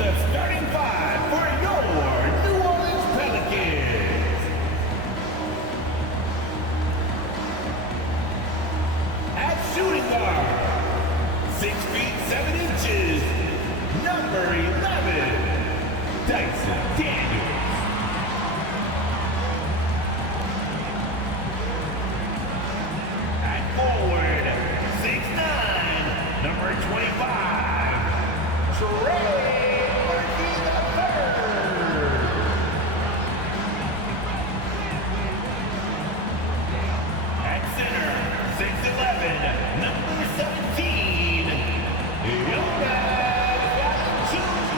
the starting five for your New Orleans Pelicans. At shooting guard, 6 feet 7 inches, number 11, Dyson Daniels. At forward, 6'9", number 25, Trey Murphy III. At center, 6'11", number 17, Jonas Valanciunas.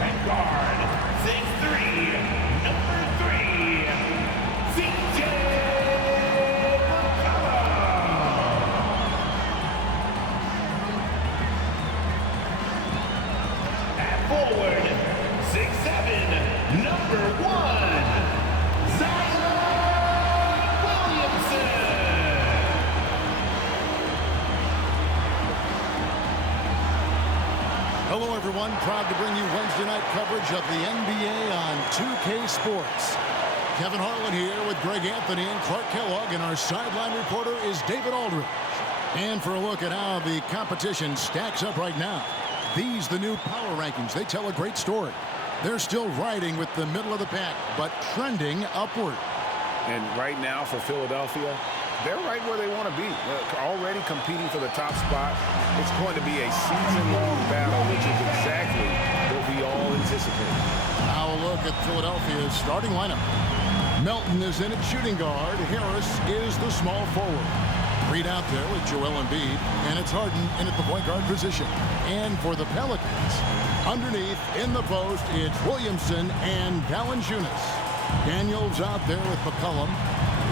At guard, 6'3", number 3, CJ forward, 6'7", number 1, Zion Williamson. Hello, everyone. Proud to bring you Wednesday night coverage of the NBA on 2K Sports. Kevin Harlan here with Greg Anthony and Clark Kellogg, and our sideline reporter is David Aldridge. And for a look at how the competition stacks up right now, these the new power rankings. They tell a great story. They're still riding with the middle of the pack, but trending upward. And right now for Philadelphia, they're right where they want to be. They're already competing for the top spot. It's going to be a season-long battle, which is exactly what we all anticipated. Now a look at Philadelphia's starting lineup. Melton is in at shooting guard. Harris is the small forward. Reed out there with Joel Embiid, and it's Harden in at the point guard position. And for the Pelicans, underneath in the post, it's Williamson and Valanciunas. Daniels out there with McCollum.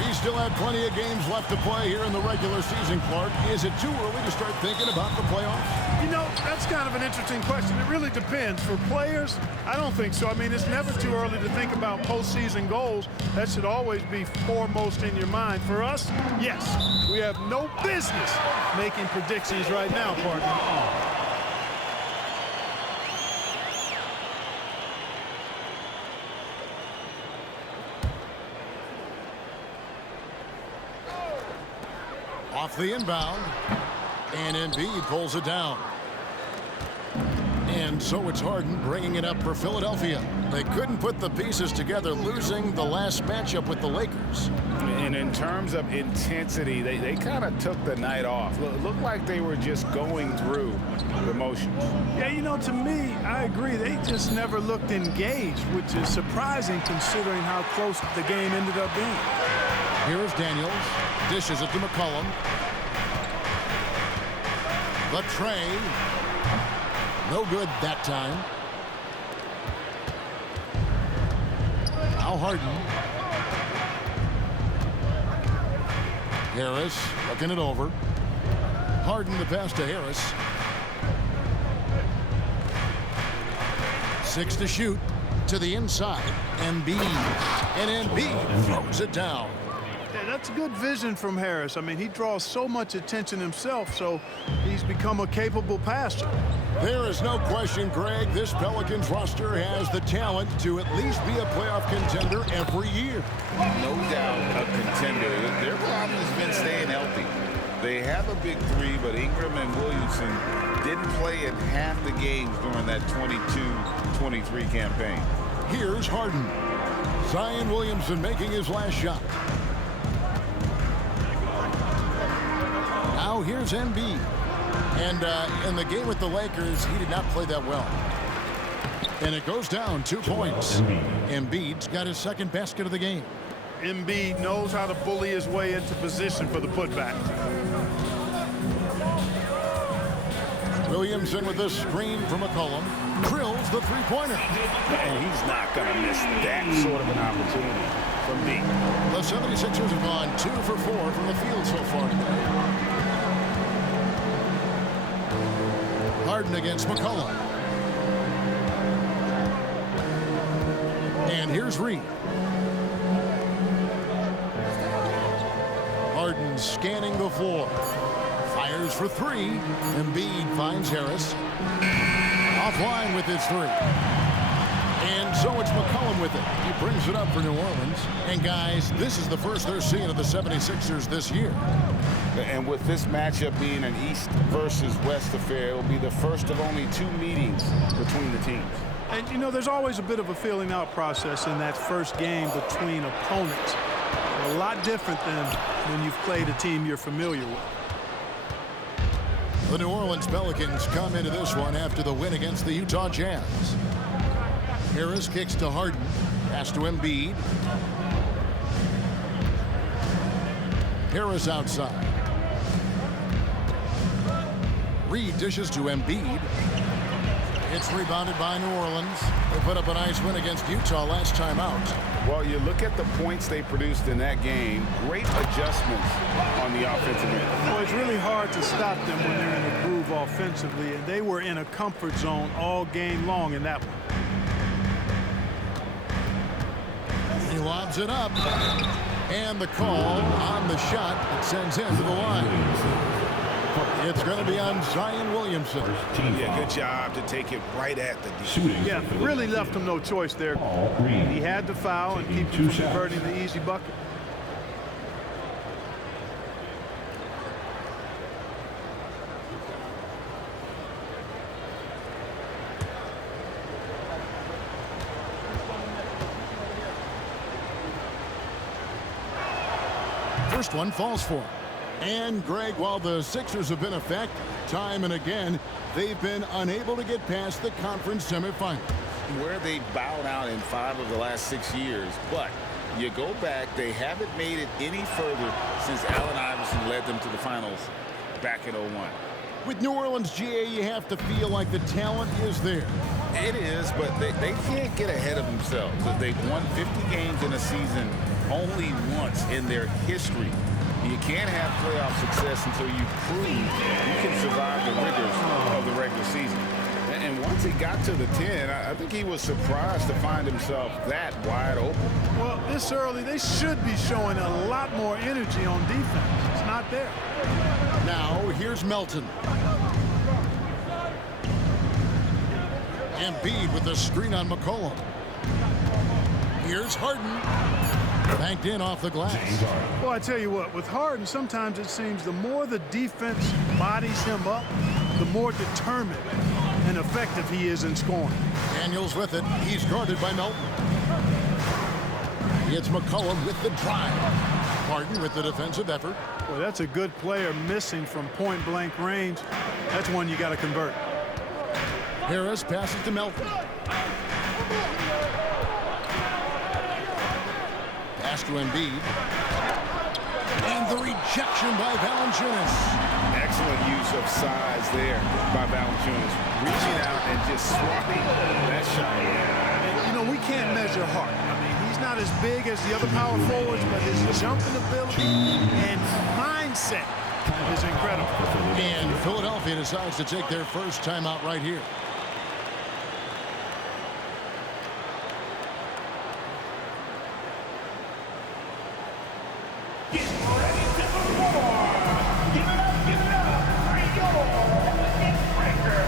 He still had plenty of games left to play here in the regular season, Clark. Is it too early to start thinking about the playoffs? You know, that's kind of an interesting question. It really depends. For players, I don't think so. I mean, it's never too early to think about postseason goals. That should always be foremost in your mind. For us, yes, we have no business making predictions right now, partner. Off the inbound, and Embiid pulls it down. And so it's Harden bringing it up for Philadelphia. They couldn't put the pieces together, losing the last matchup with the Lakers. And in terms of intensity, they kind of took the night off. It looked like they were just going through the motions. Yeah, you know, to me, I agree. They just never looked engaged, which is surprising considering how close the game ended up being. Here is Daniels. Dishes it to McCollum. The tray. No good that time. Now Harden. Harris looking it over. Harden the pass to Harris. 6 to shoot. To the inside. Embiid. And Embiid throws it down. Yeah, that's good vision from Harris. I mean, he draws so much attention himself, so he's become a capable passer. There is no question, Greg, this Pelicans roster has the talent to at least be a playoff contender every year. No doubt a contender. Their problem has been staying healthy. They have a big three, but Ingram and Williamson didn't play in half the games during that 22-23 campaign. Here's Harden. Zion Williamson making his last shot. Now here's Embiid. And in the game with the Lakers, he did not play that well. And it goes down 2 points. Embiid's got his second basket of the game. Embiid knows how to bully his way into position for the putback. Williamson with the screen from McCollum. Drills the three-pointer. And he's not going to miss that sort of an opportunity from deep. The 76ers have gone 2 for 4 from the field so far today. Harden against McCollum. And here's Reed. Harden Pelicans scanning the floor. Fires for three. Embiid finds Harris. Offline with his three. And so it's McCollum with it. He brings it up for New Orleans. And guys, this is the first they're seeing of the 76ers this year. And with this matchup being an East versus West affair, it'll be the first of only 2 meetings between the teams. And, you know, there's always a bit of a feeling out process in that first game between opponents. A lot different than when you've played a team you're familiar with. The New Orleans Pelicans come into this one after the win against the Utah Jazz. Harris kicks to Harden. Pass to Embiid. Harris outside. Reed dishes to Embiid. It's rebounded by New Orleans. They put up a nice win against Utah last time out. Well, you look at the points they produced in that game. Great adjustments on the offensive end. Well, it's really hard to stop them when they're in a groove offensively, and they were in a comfort zone all game long in that one. He lobs it up. And the call on the shot that sends him to the line. It's going to be on Zion Williamson. Yeah, good job to take it right at the defense. Yeah, really left him no choice there. He had to foul and keep from converting the easy bucket. First one falls for him. And, Greg, while the Sixers have been effective time and again, they've been unable to get past the conference semifinal. Where they bowed out in 5 of the last 6 years. But you go back, they haven't made it any further since Allen Iverson led them to the finals back in 01. With New Orleans, GA, you have to feel like the talent is there. It is, but they can't get ahead of themselves because they've won 50 games in a season only once in their history. You can't have playoff success until you prove you can survive the rigors of the regular season. And once he got to the 10, I think he was surprised to find himself that wide open. Well, this early, they should be showing a lot more energy on defense. It's not there. Now, here's Melton. Embiid with the screen on McCollum. Here's Harden. Banked in off the glass. Well, I tell you what, with Harden, sometimes it seems the more the defense bodies him up, the more determined and effective he is in scoring. Daniels with it. He's guarded by Melton. It's McCollum with the drive. Harden with the defensive effort. Well, that's a good player missing from point-blank range. That's one you got to convert. Harris passes to Melton. Pass to Embiid. And the rejection by Valanciunas. Excellent use of size there by Valanciunas. Reaching out and just swatting that shot. And, you know, we can't measure Hart. I mean, he's not as big as the other power forwards, but his jumping ability and mindset is incredible. And Philadelphia decides to take their first timeout right here. Get ready to perform. Give it up for your Breaker.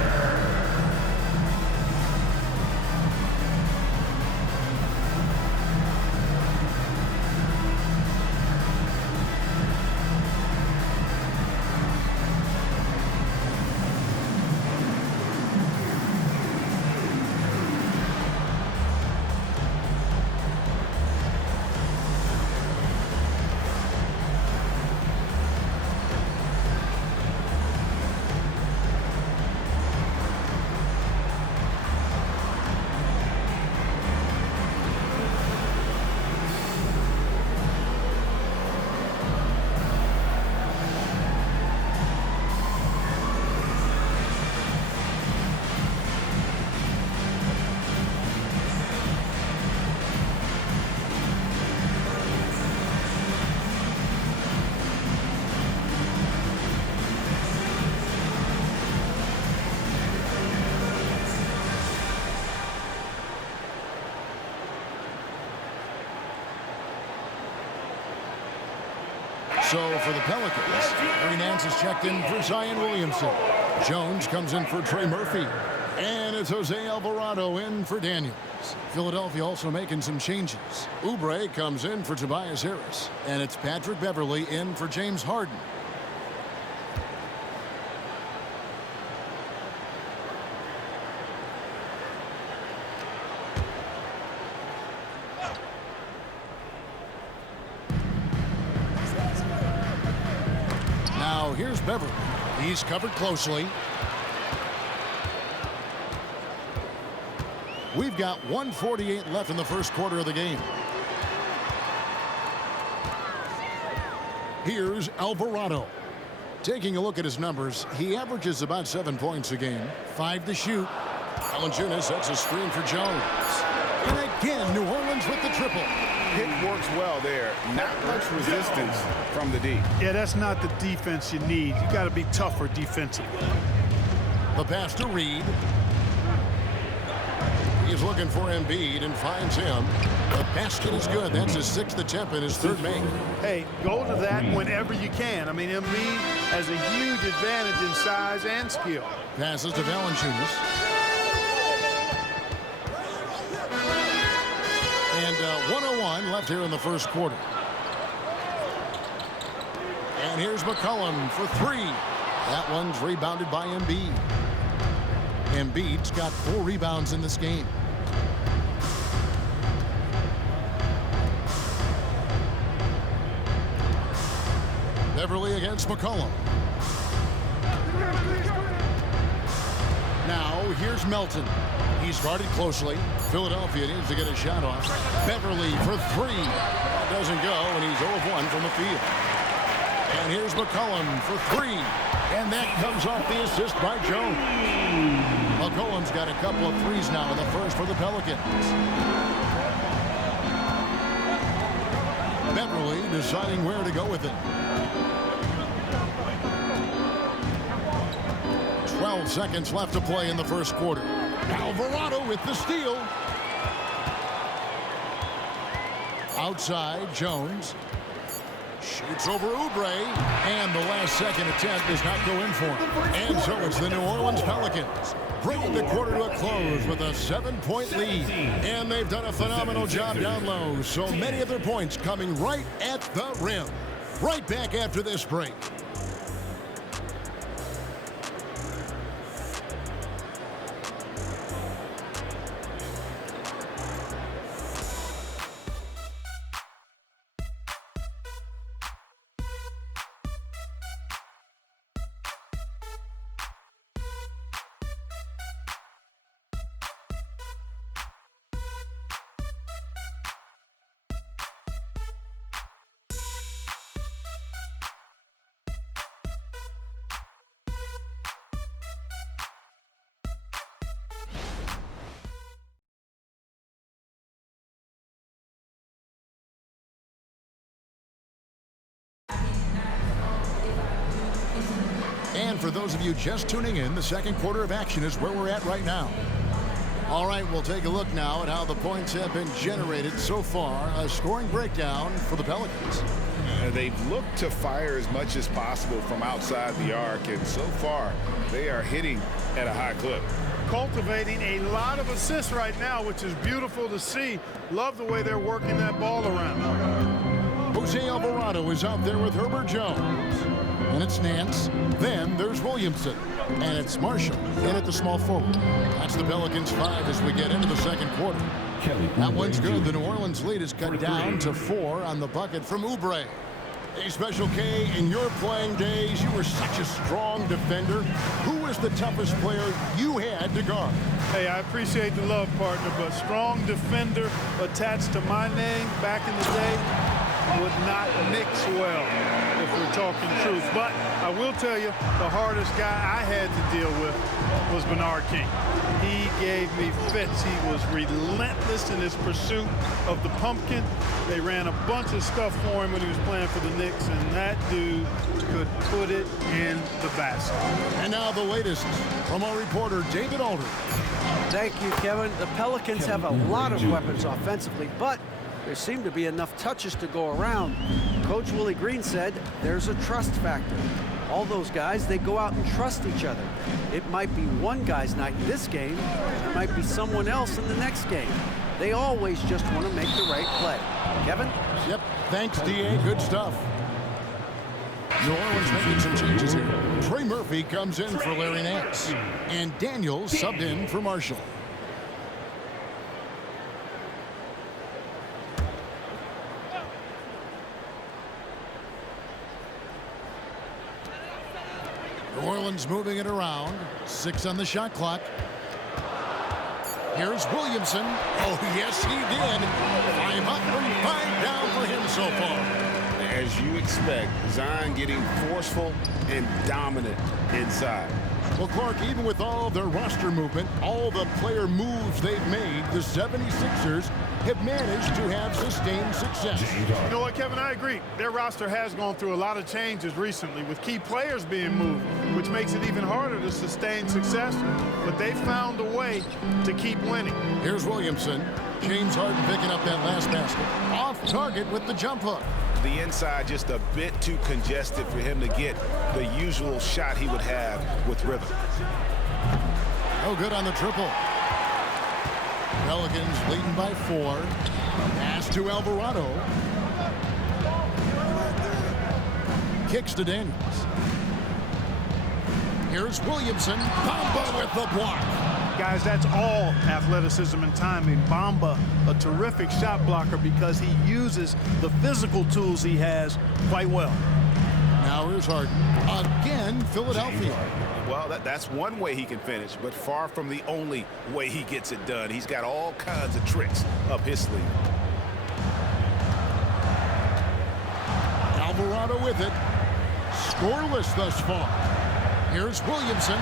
So for the Pelicans, Larry Nance is checked in for Zion Williamson. Jones comes in for Trey Murphy. And it's Jose Alvarado in for Daniels. Philadelphia also making some changes. Oubre comes in for Tobias Harris. And it's Patrick Beverley in for James Harden. Now here's Beverley. He's covered closely. We've got 1:48 left in the first quarter of the game. Here's Alvarado. Taking a look at his numbers, he averages about 7 points a game, 5 to shoot. Valanciunas sets a screen for Jones. And again, New Orleans with the triple. Pick works well there. Not much resistance from the D. Yeah, that's not the defense you need. You got to be tougher defensively. The pass to Reed. He's looking for Embiid and finds him. The basket is good. That's his 6th attempt and his 3rd make. Hey, go to that whenever you can. I mean, Embiid has a huge advantage in size and skill. Passes to Valanciunas. And 1:01 left here in the first quarter. And here's McCollum for 3. That one's rebounded by Embiid. Embiid's got 4 rebounds in this game. Beverley against McCollum. Now here's Melton. He's guarded closely. Philadelphia needs to get a shot off. Beverley for 3. That doesn't go, and he's 0 of 1 from the field. And here's McCollum for 3. And that comes off the assist by Jones. McCollum's got a couple of threes now in the first for the Pelicans. Beverley deciding where to go with it. 12 seconds left to play in the first quarter. Alvarado with the steal. Outside, Jones. Shoots over Oubre, and the last second attempt does not go in for him. And so it's the New Orleans Pelicans bringing the quarter to a close with a 7-point lead. And they've done a phenomenal job down low. So many of their points coming right at the rim. Right back after this break. And for those of you just tuning in, the second quarter of action is where we're at right now. All right, we'll take a look now at how the points have been generated so far. A scoring breakdown for the Pelicans. They've looked to fire as much as possible from outside the arc, and so far they are hitting at a high clip. Cultivating a lot of assists right now, which is beautiful to see. Love the way they're working that ball around. Jose Alvarado is out there with Herbert Jones. And it's Nance. Then there's Williamson. And it's Marshall in at the small forward. That's the Pelicans 5 as we get into the second quarter. That one's good. The New Orleans lead is cut down to 4 on the bucket from Oubre. Hey, Special K, in your playing days, you were such a strong defender. Who was the toughest player you had to guard? Hey, I appreciate the love, partner, but strong defender attached to my name back in the day would not mix well, if we're talking truth. But I will tell you, the hardest guy I had to deal with was Bernard King. He gave me fits. He was relentless in his pursuit of the pumpkin. They ran a bunch of stuff for him when he was playing for the Knicks, and that dude could put it in the basket. And now the latest from our reporter, David Aldridge. Thank you, Kevin. The Pelicans have a lot of weapons offensively, but There seem to be enough touches to go around. Coach Willie Green said there's a trust factor. All those guys, they go out and trust each other. It might be one guy's night in this game. It might be someone else in the next game. They always just want to make the right play. Kevin? Yep. Thanks, D.A. Good stuff. New Orleans making some changes here. Trey Murphy comes in for Larry Nance. And Daniels subbed in for Marshall. New Orleans moving it around. 6 on the shot clock. Here's Williamson. Oh, yes, he did. 5 up and 5 down for him so far. As you expect, Zion getting forceful and dominant inside. Well, Clark, even with all their roster movement, all the player moves they've made, the 76ers have managed to have sustained success. You know what, Kevin? I agree. Their roster has gone through a lot of changes recently with key players being moved, which makes it even harder to sustain success. But they found a way to keep winning. Here's Williamson. James Harden picking up that last basket. Off target with the jump hook. The inside just a bit too congested for him to get the usual shot he would have with rhythm. No good on the triple. Pelicans leading by 4. Pass to Alvarado. Kicks to Daniels. Here's Williamson. Bamba with the block. Guys, that's all athleticism and timing. Bamba, a terrific shot blocker because he uses the physical tools he has quite well. Now here's Harden. Again, Philadelphia. Well, that's one way he can finish, but far from the only way he gets it done. He's got all kinds of tricks up his sleeve. Alvarado with it. Scoreless thus far. Here's Williamson.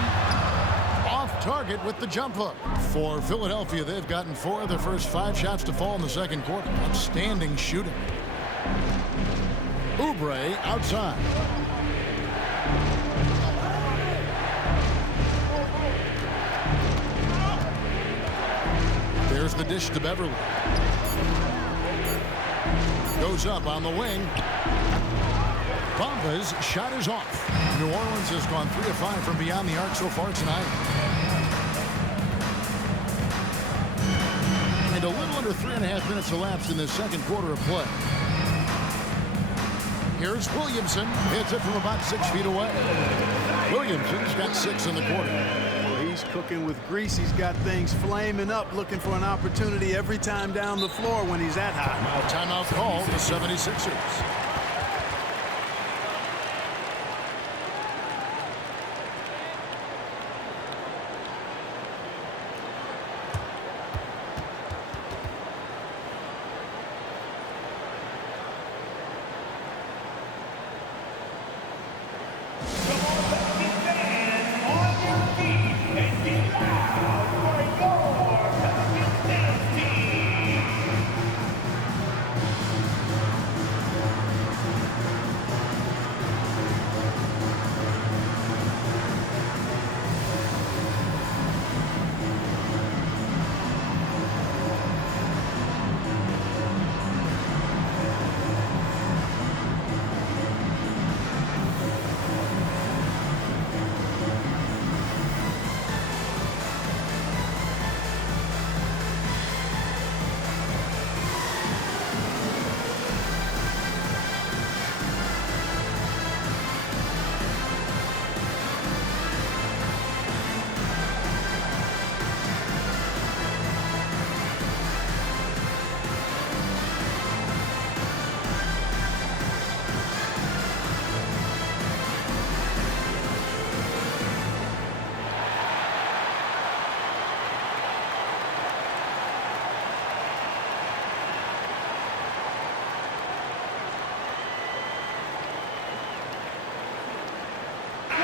Off target with the jump hook. For Philadelphia, they've gotten 4 of their first 5 shots to fall in the second quarter. Outstanding shooting. Oubre outside. There's the dish to Beverly. Goes up on the wing. Bamba's shot is off. New Orleans has gone 3 of 5 from beyond the arc so far tonight. And a little under 3.5 minutes elapsed in this second quarter of play. Here's Williamson. Hits it from about 6 feet away. Williamson's got 6 in the quarter. Well, he's cooking with grease. He's got things flaming up, looking for an opportunity every time down the floor when he's that hot. Now timeout call the 76ers.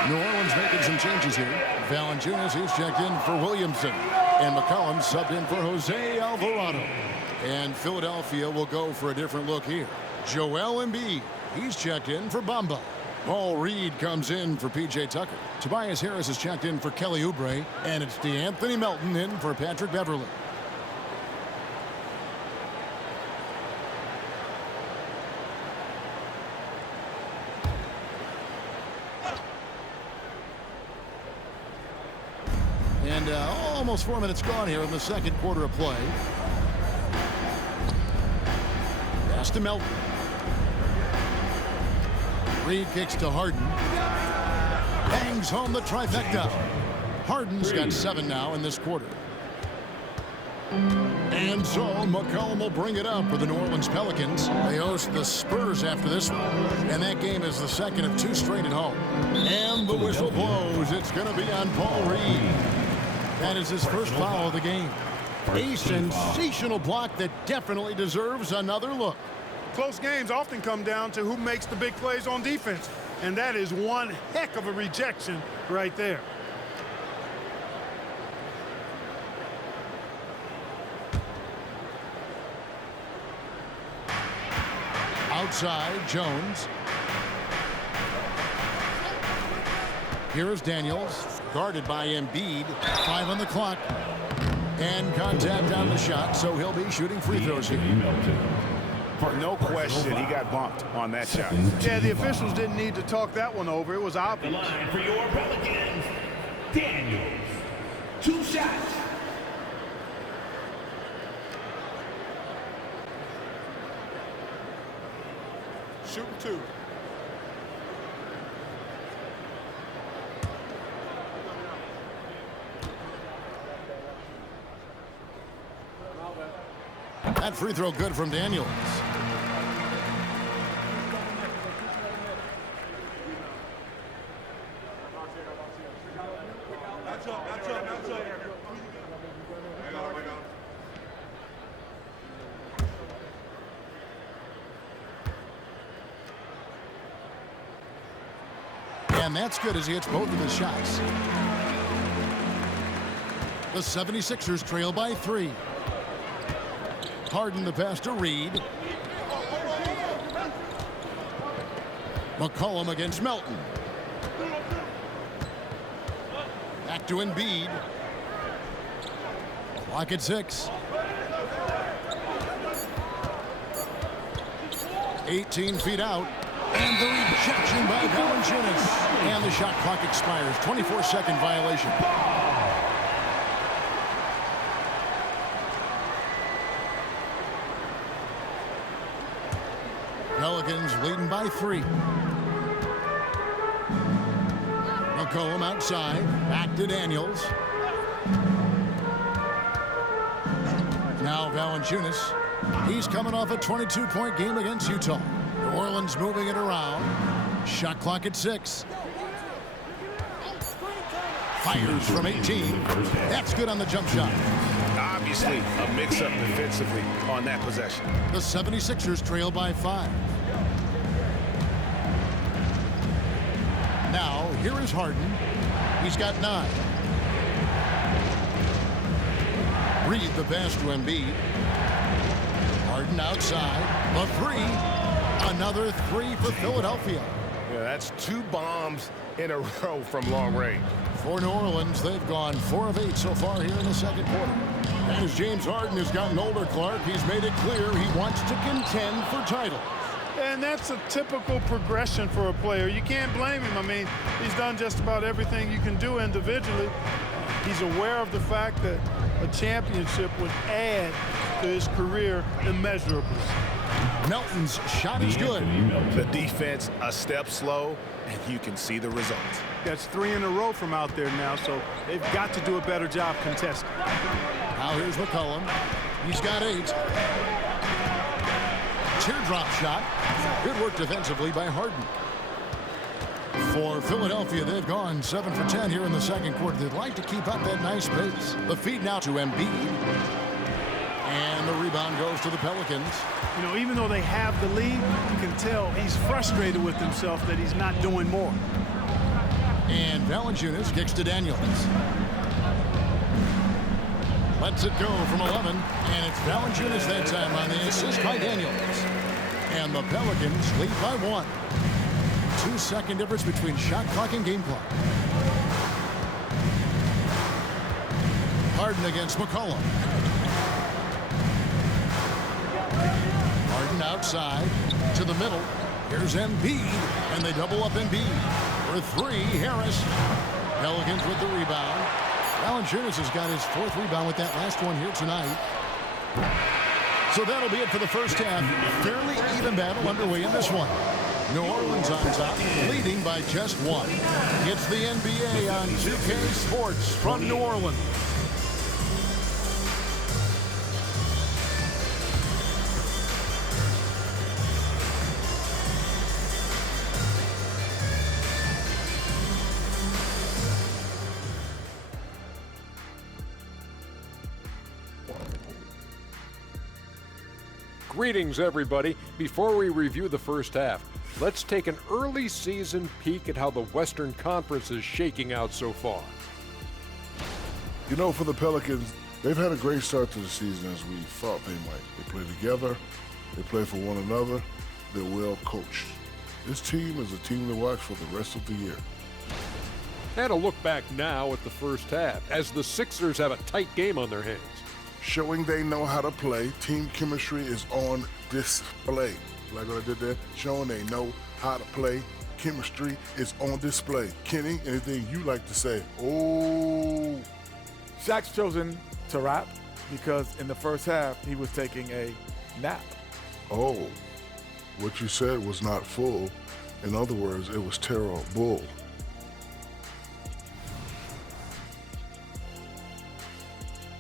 New Orleans making some changes here. Valanciunas, he's checked in for Williamson. And McCollum subbed in for Jose Alvarado. And Philadelphia will go for a different look here. Joel Embiid, he's checked in for Bamba. Paul Reed comes in for P.J. Tucker. Tobias Harris is checked in for Kelly Oubre. And it's DeAnthony Melton in for Patrick Beverly. And almost 4 minutes gone here in the second quarter of play. Pass to Melton. Reed kicks to Harden. Bangs home the trifecta. Harden's got 7 now in this quarter. And so McCollum will bring it up for the New Orleans Pelicans. They host the Spurs after this one. And that game is the second of 2 straight at home. And the whistle blows. It's going to be on Paul Reed. That is his first foul of the game. A sensational block that definitely deserves another look. Close games often come down to who makes the big plays on defense. And that is one heck of a rejection right there. Outside, Jones. Here is Daniels, guarded by Embiid. 5 on the clock. And contact on the shot, so he'll be shooting free throws here. No question, he got bumped on that shot. Yeah, the officials didn't need to talk that one over. It was The obvious. line for your Pelicans, Daniels. 2 shots. Shooting 2. That free throw good from Daniels. And that's good as he hits both of his shots. The 76ers trail by 3. Harden the pass to Reed. McCollum against Melton. Back to Embiid. Clock at 6. 18 feet out. And the rejection by Valanciunas. And the shot clock expires. 24-second violation. Pelicans leading by 3. McCollum outside. Back to Daniels. Now Valanciunas. He's coming off a 22-point game against Utah. New Orleans moving it around. Shot clock at 6. Fires from 18. That's good on the jump shot. Obviously, a mix-up defensively on that possession. The 76ers trail by 5. Now, here is Harden. He's got 9. Reed the pass to Embiid. Harden outside. The 3. Another 3 for Philadelphia. Yeah, that's 2 bombs in a row from long range. For New Orleans, they've gone 4 of 8 so far here in the second quarter. As James Harden has gotten older, Clark, he's made it clear he wants to contend for titles. And that's a typical progression for a player. You can't blame him. I mean, he's done just about everything you can do individually. He's aware of the fact that a championship would add to his career immeasurably. Melton's shot is good. The defense a step slow, and you can see the results. That's 3 in a row from out there now, so they've got to do a better job contesting. Now here's McCollum. He's got 8. Teardrop shot. Good work defensively by Harden. For Philadelphia, they've gone 7 for 10 here in the second quarter. They'd like to keep up that nice pace. The feed now to Embiid. And the rebound goes to the Pelicans. You know, even though they have the lead, you can tell he's frustrated with himself that he's not doing more. And Valanciunas kicks to Daniels. Lets it go from 11. And it's Valanciunas that time on the assist by Daniels. And the Pelicans lead by 1. 2-second difference between shot clock and game clock. Harden against McCollum. Harden outside to the middle. Here's Embiid, and they double up Embiid. For 3, Harris. Pelicans with the rebound. Valanciunas has got his 4th rebound with that last one here tonight. So that'll be it for the first half. Fairly even battle underway in this one. New Orleans on top, leading by just 1. It's the NBA on 2K Sports from New Orleans. Greetings, everybody. Before we review the first half, let's take an early season peek at how the Western Conference is shaking out so far. You know, for the Pelicans, they've had a great start to the season as we thought they might. They play together, they play for one another, they're well coached. This team is a team to watch for the rest of the year. And a look back now at the first half, as the Sixers have a tight game on their hands. Showing they know how to play, team chemistry is on display. Like what I did there, showing they know how to play, chemistry is on display. Kenny, anything you like to say? Oh. Shaq's chosen to rap because in the first half, he was taking a nap. Oh, what you said was not full. In other words, it was terrible.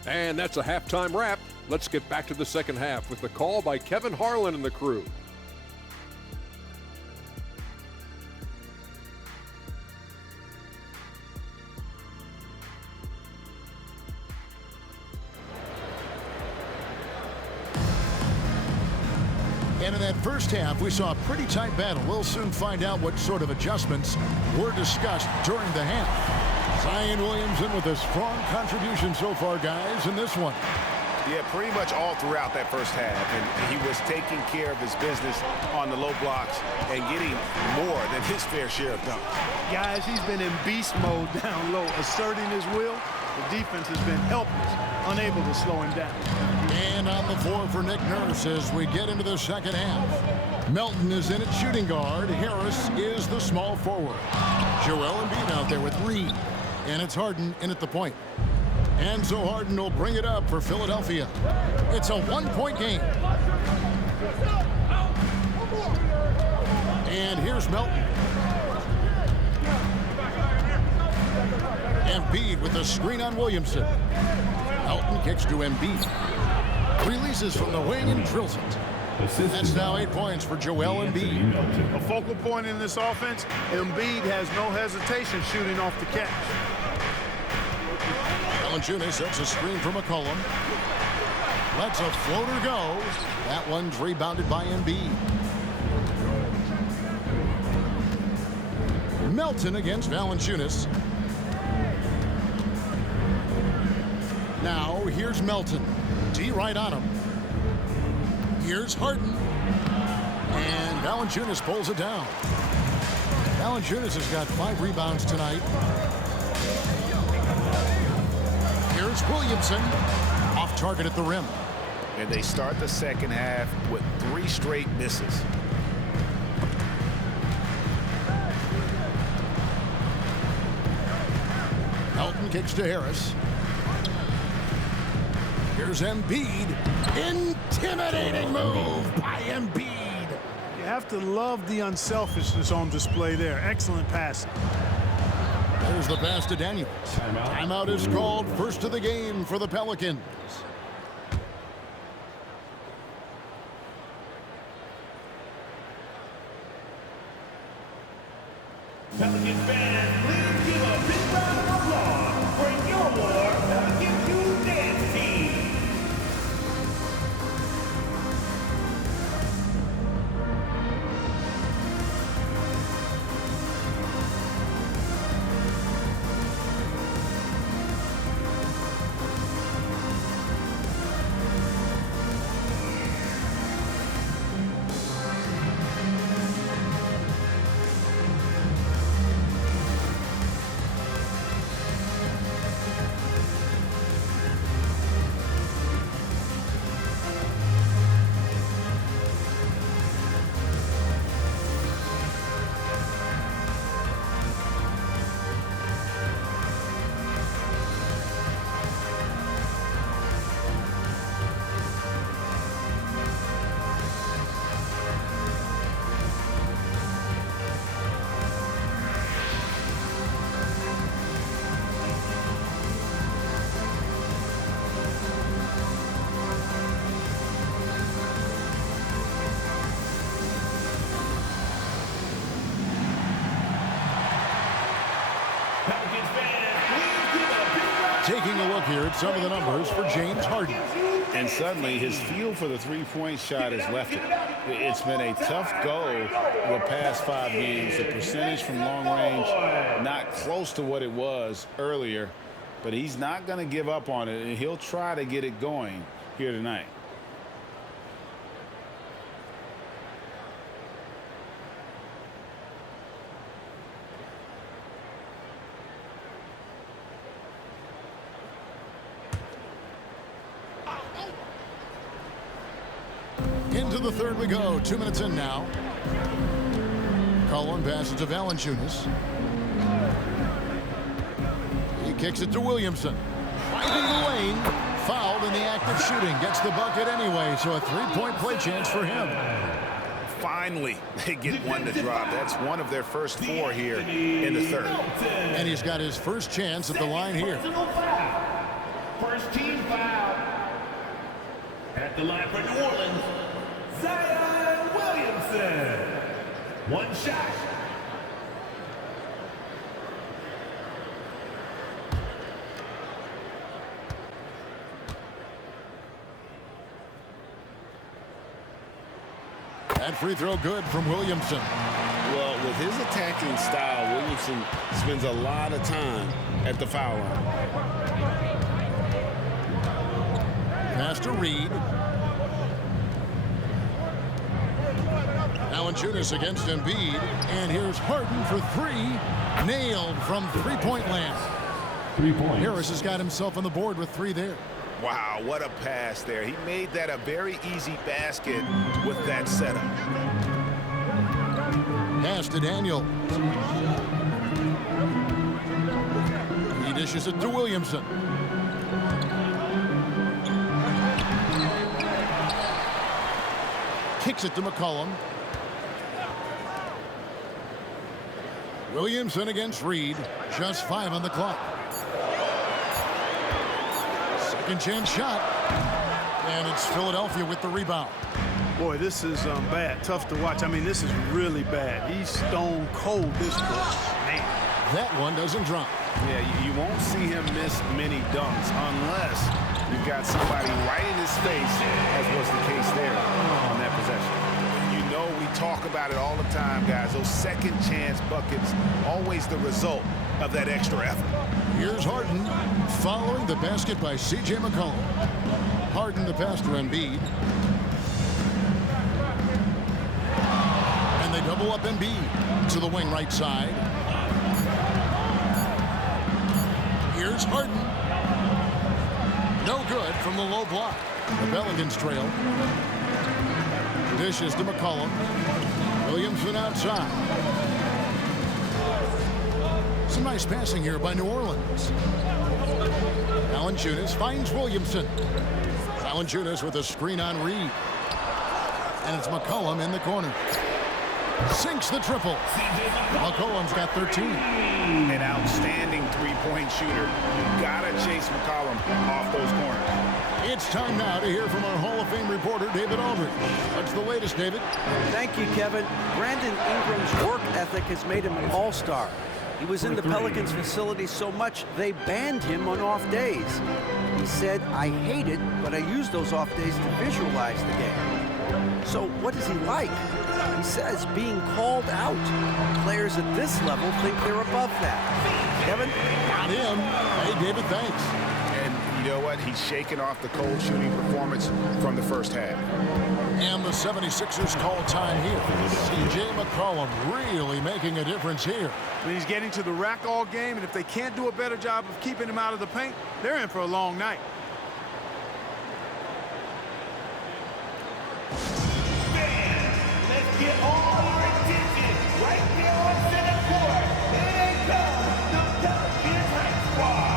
And that's a halftime wrap. Let's get back to the second half with the call by Kevin Harlan and the crew. And in that first half, we saw a pretty tight battle. We'll soon find out what sort of adjustments were discussed during the half. Zion Williamson with a strong contribution so far, guys, in this one. Yeah, pretty much all throughout that first half. And he was taking care of his business on the low blocks and getting more than his fair share of dunks. Guys, he's been in beast mode down low, asserting his will. The defense has been helpless, unable to slow him down. And on the floor for Nick Nurse as we get into the second half. Melton is in at shooting guard. Harris is the small forward. Joel Embiid out there with Reed. And it's Harden in at the point. And so Harden will bring it up for Philadelphia. It's a one-point game. And here's Melton. Embiid with the screen on Williamson. Melton kicks to Embiid. Releases from the wing and drills it. That's now 8 points for Joel Embiid. A focal point in this offense, Embiid has no hesitation shooting off the catch. Valanciunas sets a screen for McCollum. Lets a floater go. That one's rebounded by Embiid. Melton against Valanciunas. Now here's Melton. D right on him. Here's Harden. And Valanciunas pulls it down. Valanciunas has got 5 rebounds tonight. Here's Williamson. Off target at the rim. And they start the second half with 3 straight misses. Melton kicks to Harris. Here's Embiid. Intimidating move by Embiid. You have to love the unselfishness on display there. Excellent passing. There's the pass to Daniels. Timeout is called. First of the game for the Pelicans. Pelicans fans, please give a big round of applause for your Pelicans You Dance team. Pelicans fans, please give a big round. Taking a look here at some of the numbers for James Harden. And suddenly his feel for the three-point shot has left it. It's been a tough go the past 5 games. The percentage from long range not close to what it was earlier, but he's not going to give up on it, and he'll try to get it going here tonight. Into the third we go. 2 minutes in now. Cullen passes to Valanciunas. He kicks it to Williamson. Finding the lane. Fouled in the act of shooting. Gets the bucket anyway, so a three-point play chance for him. Finally, they get one to drop. That's one of their first 4 here in the third. And he's got his first chance at the line here. First team foul. At the line for New Orleans, Zion Williamson. One shot. That free throw good from Williamson. Well, with his attacking style, Williamson spends a lot of time at the foul line. Pass to Reed. Valanciunas against Embiid. And here's Harden for 3. Nailed from three-point land. 3 points. Harris has got himself on the board with 3 there. Wow, what a pass there. He made that a very easy basket with that setup. Pass to Daniel. He dishes it to Williamson. Kicks it to McCollum. Williamson against Reed. Just 5 on the clock. Second chance shot. And it's Philadelphia with the rebound. Boy, this is bad. Tough to watch. I mean, this is really bad. He's stone cold this court. Man. That one doesn't drop. Yeah, you won't see him miss many dunks unless you've got somebody right in his face, as was the case there on that possession. You know we talk about it all the time, guys. Those second chance buckets, always the result of that extra effort. Here's Harden following the basket by C.J. McCollum. Harden the pass to Embiid. And they double up Embiid to the wing right side. Here's Harden. No good from the low block. The Pelicans trail. Dishes to McCollum. Williamson outside. Some nice passing here by New Orleans. Valanciunas finds Williamson. Valanciunas with a screen on Reed. And it's McCollum in the corner. Sinks the triple. McCollum's got 13. An outstanding three-point shooter. You've got to chase McCollum off those corners. It's time now to hear from our Hall of Fame reporter, David Aldridge. What's the latest, David? Thank you, Kevin. Brandon Ingram's work ethic has made him an all-star. He was in the Pelicans facility so much they banned him on off days. He said, "I hate it, but I use those off days to visualize the game." So what is he like? He says being called out. Players at this level think they're above that. Kevin? Not him. Hey, David, thanks. And you know what? He's shaking off the cold shooting performance from the first half. And the 76ers call time here. C.J. McCollum really making a difference here. I mean, he's getting to the rack all game, and if they can't do a better job of keeping him out of the paint, they're in for a long night. Let's get all your attention right there on center court. Here they come, the Pelicans Hype Squad.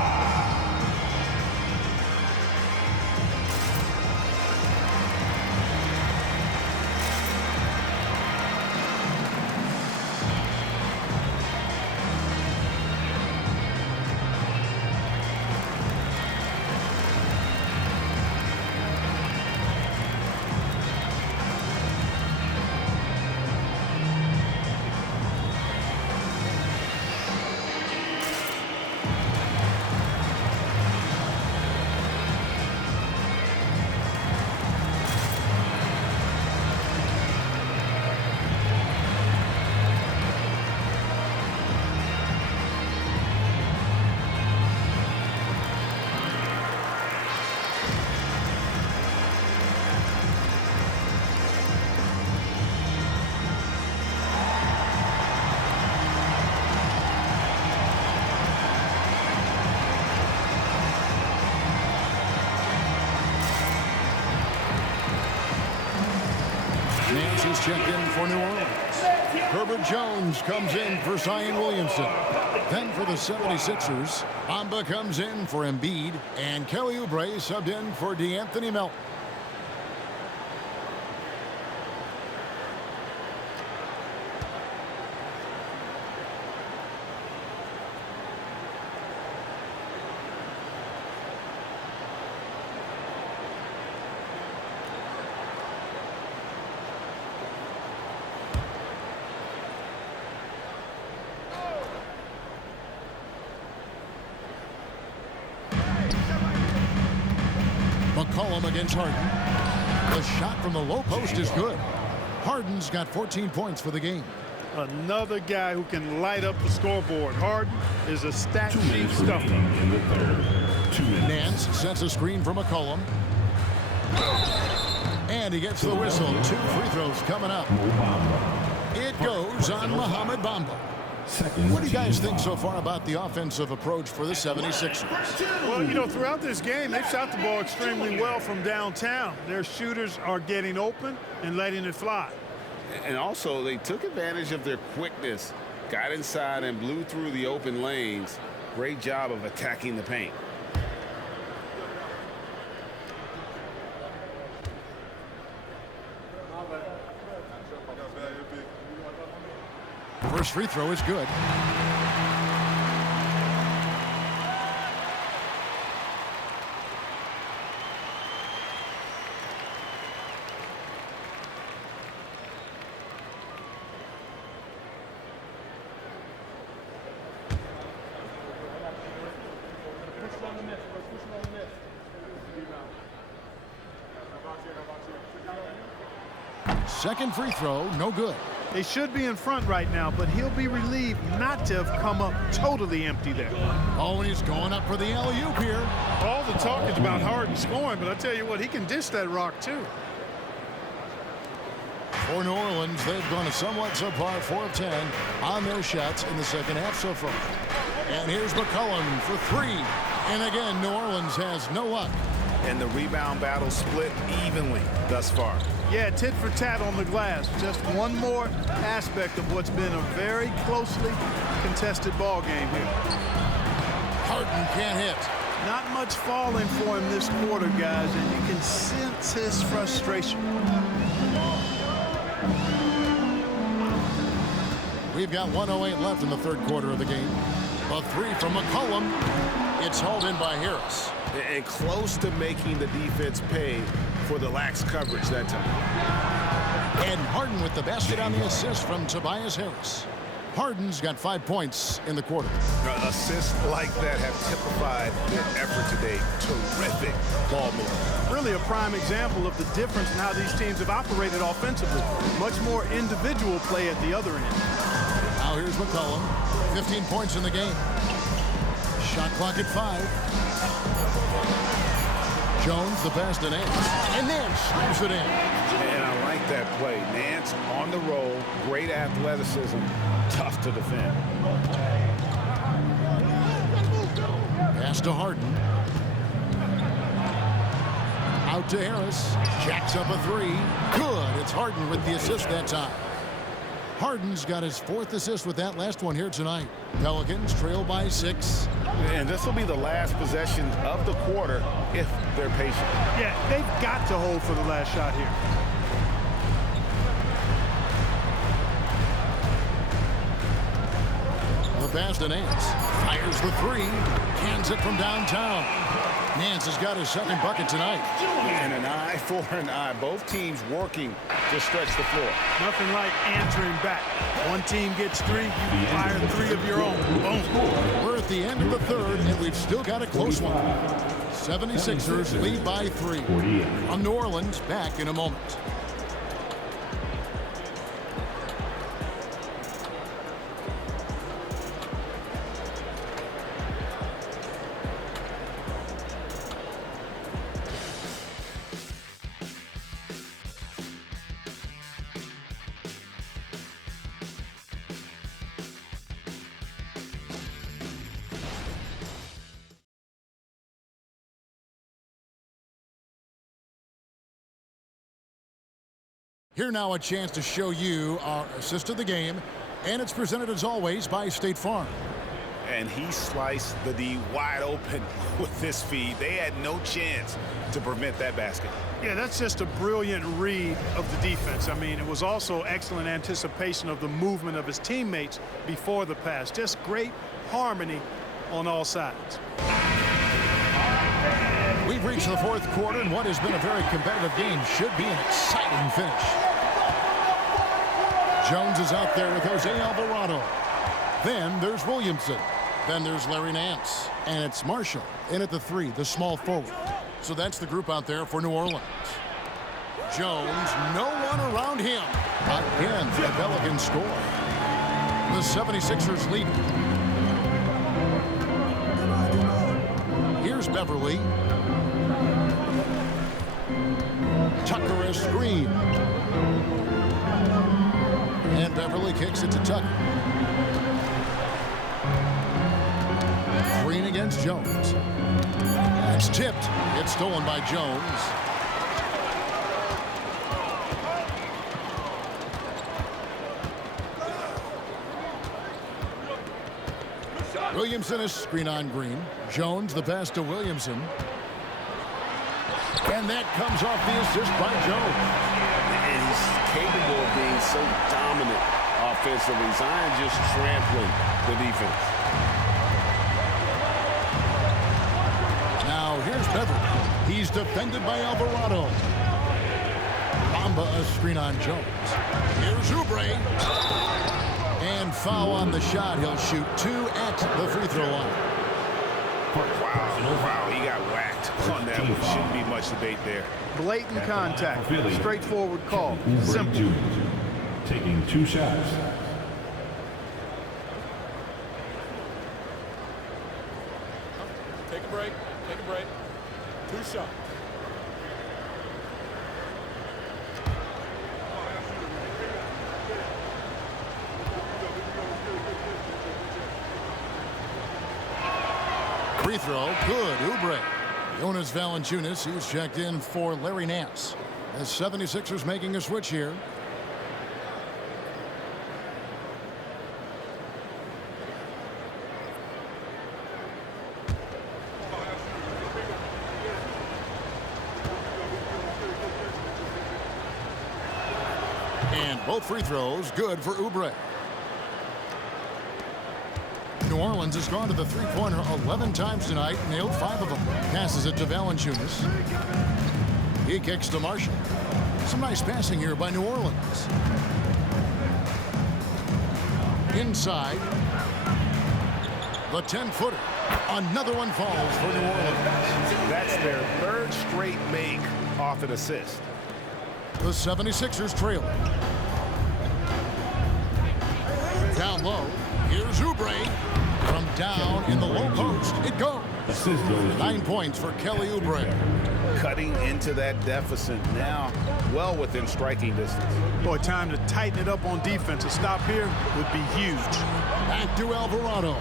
has checked in for New Orleans. Herbert Jones comes in for Zion Williamson. Then for the 76ers, Bamba comes in for Embiid, and Kelly Oubre subbed in for DeAnthony Melton. McCollum against Harden. The shot from the low post is good. Harden's got 14 points for the game. Another guy who can light up the scoreboard. Harden is a stat sheet stuffer. Nance sets a screen for McCollum. And he gets the whistle. 2 free throws coming up. It goes on Mohamed Bamba. What do you guys think so far about the offensive approach for the 76ers? Well, you know, throughout this game, they've shot the ball extremely well from downtown. Their shooters are getting open and letting it fly. And also, they took advantage of their quickness, got inside and blew through the open lanes. Great job of attacking the paint. First free throw is good. Second free throw, no good. They should be in front right now, but he'll be relieved not to have come up totally empty there. Oh, and he's going up for the alley-oop here. All the talk is about Harden scoring, but I tell you what, he can dish that rock too. For New Orleans, they've gone a somewhat subpar 4 of 10 on their shots in the second half so far. And here's McCollum for 3. And again, New Orleans has no luck. And the rebound battle split evenly thus far. Yeah, tit for tat on the glass. Just one more aspect of what's been a very closely contested ball game here. Harden can't hit. Not much falling for him this quarter, guys, and you can sense his frustration. We've got 1:08 left in the third quarter of the game. A 3 from McCollum. It's hauled in by Harris. And close to making the defense pay for the lax coverage that time. And Harden with the basket on the assist from Tobias Harris. Harden's got 5 points in the quarter. Assists like that have typified their effort today. Terrific ball movement. Really a prime example of the difference in how these teams have operated offensively. Much more individual play at the other end. Now here's McCollum. 15 points in the game. Shot clock at 5. Jones, the pass to Nance. And Nance slams it in. And I like that play. Nance on the roll. Great athleticism. Tough to defend. Pass to Harden. Out to Harris. Jacks up a 3. Good. It's Harden with the assist that time. Harden's got his 4th assist with that last one here tonight. Pelicans trail by 6. And this will be the last possession of the quarter if they're patient. Yeah, they've got to hold for the last shot here. The pass to Nance. Fires the 3. Cans it from downtown. Nance has got his 2nd bucket tonight. And an eye for an eye. Both teams working to stretch the floor. Nothing like answering back. One team gets 3, you fire 3 of your own. Boom. We're at the end of the third, and we've still got a close one. 76ers lead by 3. On New Orleans, back in a moment. Here now a chance to show you our assist of the game, and it's presented as always by State Farm. And he sliced the D wide open with this feed. They had no chance to prevent that basket. Yeah, that's just a brilliant read of the defense. I mean, it was also excellent anticipation of the movement of his teammates before the pass. Just great harmony on all sides. We've reached the fourth quarter, and what has been a very competitive game should be an exciting finish. Jones is out there with Jose Alvarado. Then there's Williamson. Then there's Larry Nance. And it's Marshall in at the 3, the small forward. So that's the group out there for New Orleans. Jones, no one around him. Again, the Pelicans score. The 76ers lead. Here's Beverly. Tucker a screen. And Beverly kicks it to Tucker. Green against Jones. It's tipped. It's stolen by Jones. Williamson is screen on Green. Jones the pass to Williamson. And that comes off the assist by Jones. And he's capable of being so dominant offensively. Zion just trampling the defense. Now here's Beverly. He's defended by Alvarado. Bamba a screen on Jones. Here's Oubre. And foul on the shot. He'll shoot 2 at the free throw line. Wow, he got whacked on that one. Shouldn't be much debate there. Blatant contact. Straightforward call. Simple. Taking 2 shots. Take a break. Take a break. 2 shots. Free throw, good. Oubre. Jonas Valanciunas, he's checked in for Larry Nance. The 76ers making a switch here. And both free throws good for Oubre. New Orleans has gone to the three-pointer 11 times tonight, nailed 5 of them. Passes it to Valanciunas. He kicks to Marshall. Some nice passing here by New Orleans. Inside. The 10-footer. Another one falls for New Orleans. That's their 3rd straight make off an assist. The 76ers trail. Down low. Here's Oubre. From down in the low post, it goes. 9 points for Kelly Oubre. Cutting into that deficit now, well within striking distance. Boy, time to tighten it up on defense. A stop here would be huge. Back to Alvarado.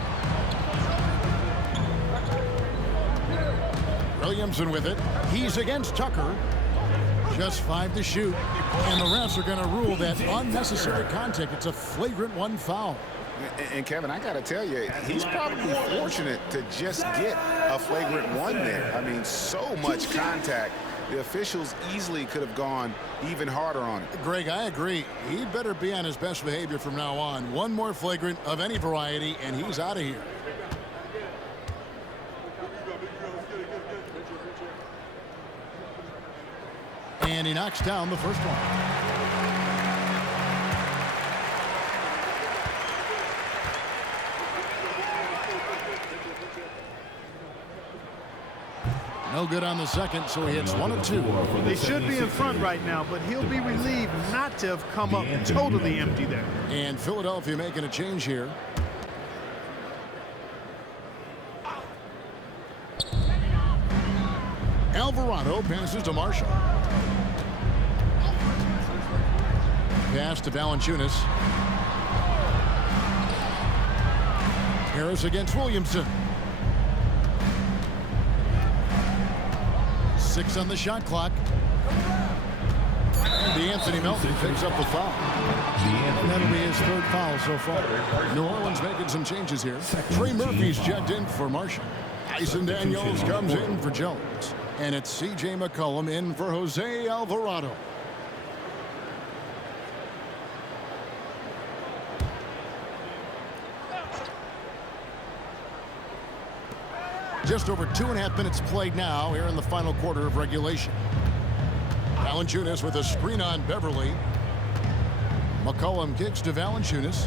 Williamson with it. He's against Tucker. Just 5 to shoot. And the refs are going to rule that unnecessary contact. It's a flagrant 1 foul. And Kevin, I got to tell you, he's probably fortunate to just get a flagrant 1 there. I mean, so much contact. The officials easily could have gone even harder on it. Greg, I agree. He better be on his best behavior from now on. 1 more flagrant of any variety, and he's out of here. And he knocks down the first one. No good on the second, so he hits 1 of 2. They should be in front right now, but he'll be relieved not to have come up totally empty there. And Philadelphia making a change here. Alvarado passes to Marshall. Pass to Valanciunas. Harris against Williamson. 6 on the shot clock. And DeAnthony Melton picks up the foul. That'll be his third foul so far. New Orleans making some changes here. Trey Murphy's checked in for Marshall. Tyson Daniels comes in for Jones. And it's C.J. McCollum in for Jose Alvarado. Just over 2.5 minutes played now here in the final quarter of regulation. Valanciunas with a screen on Beverly. McCollum kicks to Valanciunas.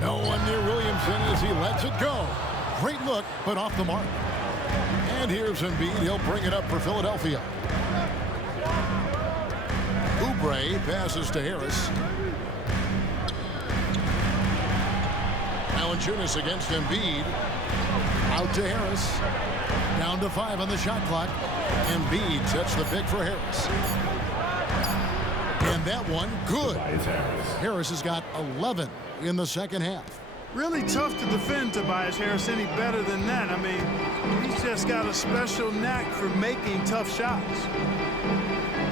No one near Williamson as he lets it go. Great look, but off the mark. And here's Embiid. He'll bring it up for Philadelphia. Oubre passes to Harris. Valanciunas against Embiid. Out to Harris. Down to 5 on the shot clock. Embiid sets the pick for Harris. And that one, good. Harris has got 11 in the second half. Really tough to defend Tobias Harris any better than that. I mean, he's just got a special knack for making tough shots.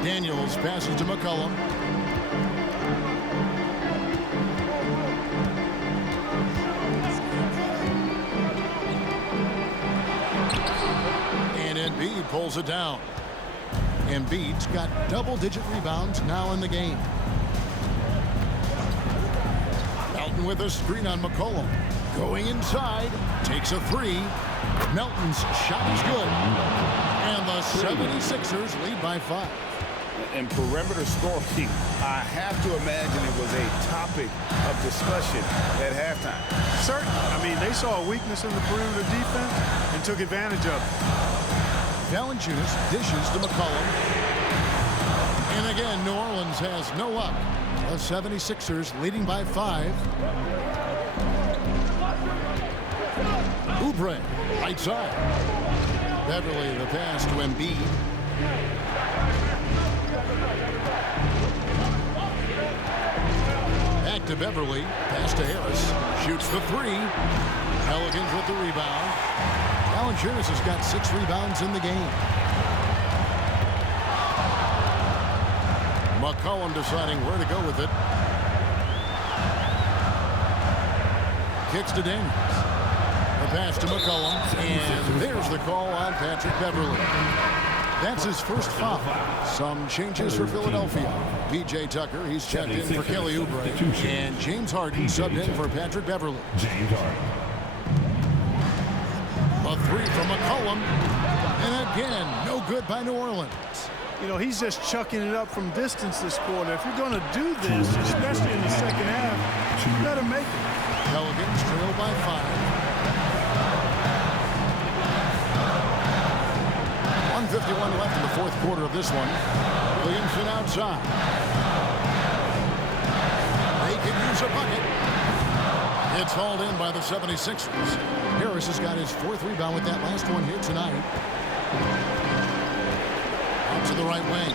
Daniels passes to McCollum. And Embiid pulls it down. Embiid's got double-digit rebounds now in the game. Melton with a screen on McCollum. Going inside. Takes a 3. Melton's shot is good. And the 76ers lead by 5. And perimeter scoring, I have to imagine it was a topic of discussion at halftime. Certainly. I mean, they saw a weakness in the perimeter defense and took advantage of it. Valanciunas dishes to McCollum. And again, New Orleans has no luck. The 76ers leading by 5. Oubre, right side. Beverly, the pass to Embiid. Back to Beverly. Pass to Harris. Shoots the 3. Pelicans with the rebound. Valanciunas has got 6 rebounds in the game. McCollum deciding where to go with it. Kicks to Daniels. The pass to McCollum. And there's the call on Patrick Beverly. That's his first foul. Some changes for Philadelphia. P.J. Tucker, he's checked in for Kelly Oubre. And James Harden subbed in for Patrick Beverly. James Harden. A 3 from McCollum. And again, no good by New Orleans. You know, he's just chucking it up from distance this quarter. If you're going to do this, especially in the second half, you got to make it. Pelicans trail by 5. 1:51 left in the fourth quarter of this one. Williamson outside. They can use a bucket. It's hauled in by the 76ers. Harris has got his 4th rebound with that last one here tonight. Out to the right wing.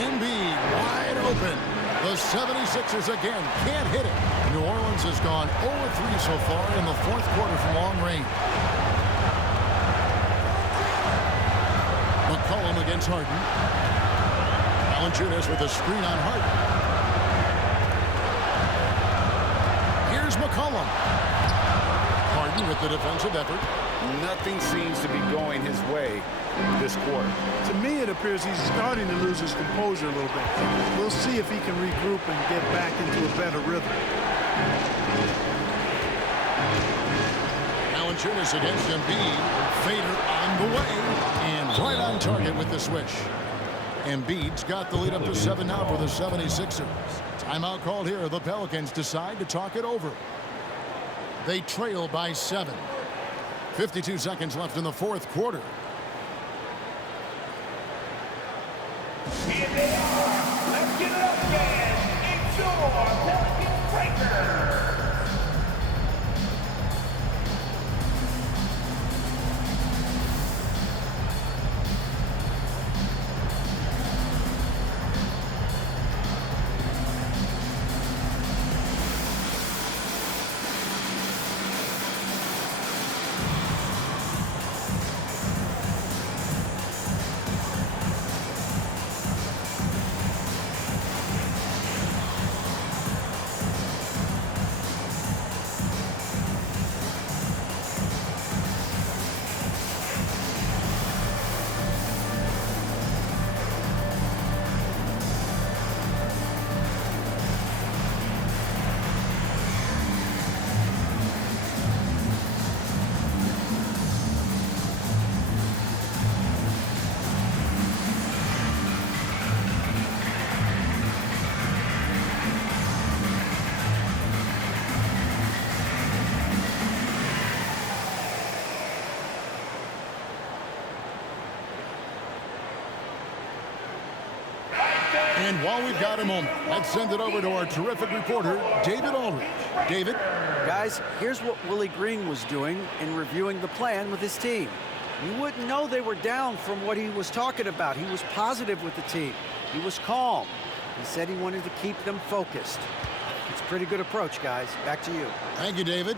Embiid wide open. The 76ers again can't hit it. New Orleans has gone 0-3 so far in the fourth quarter from long range. McCollum against Harden. Valanciunas with a screen on Harden. Here's McCollum. Harden with the defensive effort. Nothing seems to be going his way this quarter. To me, it appears he's starting to lose his composure a little bit. We'll see if he can regroup and get back into a better rhythm. Valanciunas against Embiid. Fader on the way. And right on target with the swish. Embiid's got the lead up to 7 now for the 76ers. Timeout called here. The Pelicans decide to talk it over. They trail by 7. 52 seconds left in the fourth quarter. Here they are. Let's give it up, fans. It's your Pelican Breaker. And while we've got a moment, let's send it over to our terrific reporter, David Aldridge. David? Guys, here's what Willie Green was doing in reviewing the plan with his team. You wouldn't know they were down from what he was talking about. He was positive with the team. He was calm. He said he wanted to keep them focused. It's a pretty good approach, guys. Back to you. Thank you, David.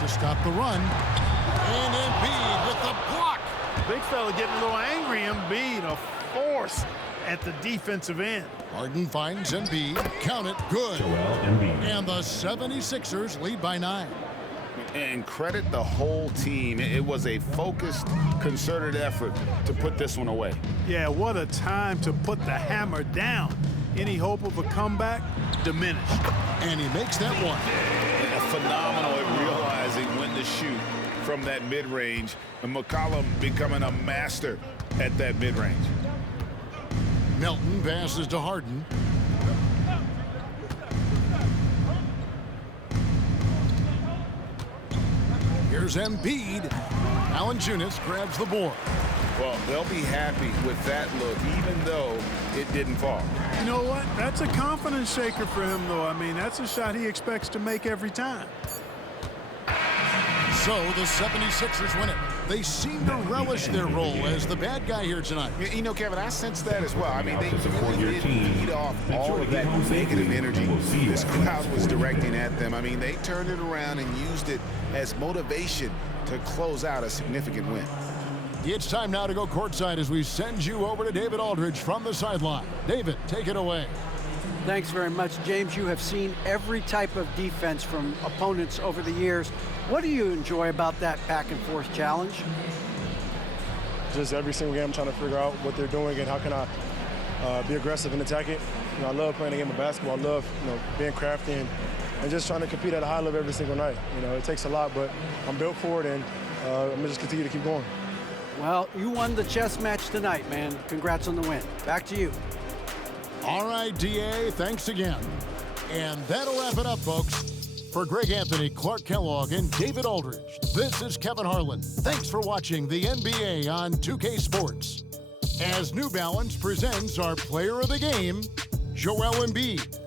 To stop the run. And Embiid with the block. Big fella getting a little angry. Embiid, a force at the defensive end. Harden finds Embiid. Count it. Good. And the 76ers lead by 9. And credit the whole team. It was a focused, concerted effort to put this one away. Yeah, what a time to put the hammer down. Any hope of a comeback? Diminished. And he makes that one. Phenomenal at realizing when to shoot from that mid-range, and McCollum becoming a master at that mid-range. Melton passes to Harden. Here's Embiid. Valanciunas grabs the board. Well, they'll be happy with that look, even though it didn't fall. You know what? That's a confidence shaker for him, though. I mean, that's a shot he expects to make every time. So the 76ers win it. They seem to relish their role as the bad guy here tonight. You know, Kevin, I sense that as well. I mean, they really did feed off all of that negative energy this crowd was directing at them. I mean, they turned it around and used it as motivation to close out a significant win. It's time now to go courtside as we send you over to David Aldridge from the sideline. David, take it away. Thanks very much, James. You have seen every type of defense from opponents over the years. What do you enjoy about that back-and-forth challenge? Just every single game I'm trying to figure out what they're doing and how can I be aggressive and attack it. You know, I love playing the game of basketball. I love, being crafty and just trying to compete at a high level every single night. You know, it takes a lot, but I'm built for it, and I'm going to just continue to keep going. Well, you won the chess match tonight, man. Congrats on the win. Back to you. All right, DA, thanks again. And that'll wrap it up, folks. For Greg Anthony, Clark Kellogg, and David Aldridge, this is Kevin Harlan. Thanks for watching the NBA on 2K Sports. As New Balance presents our player of the game, Joel Embiid.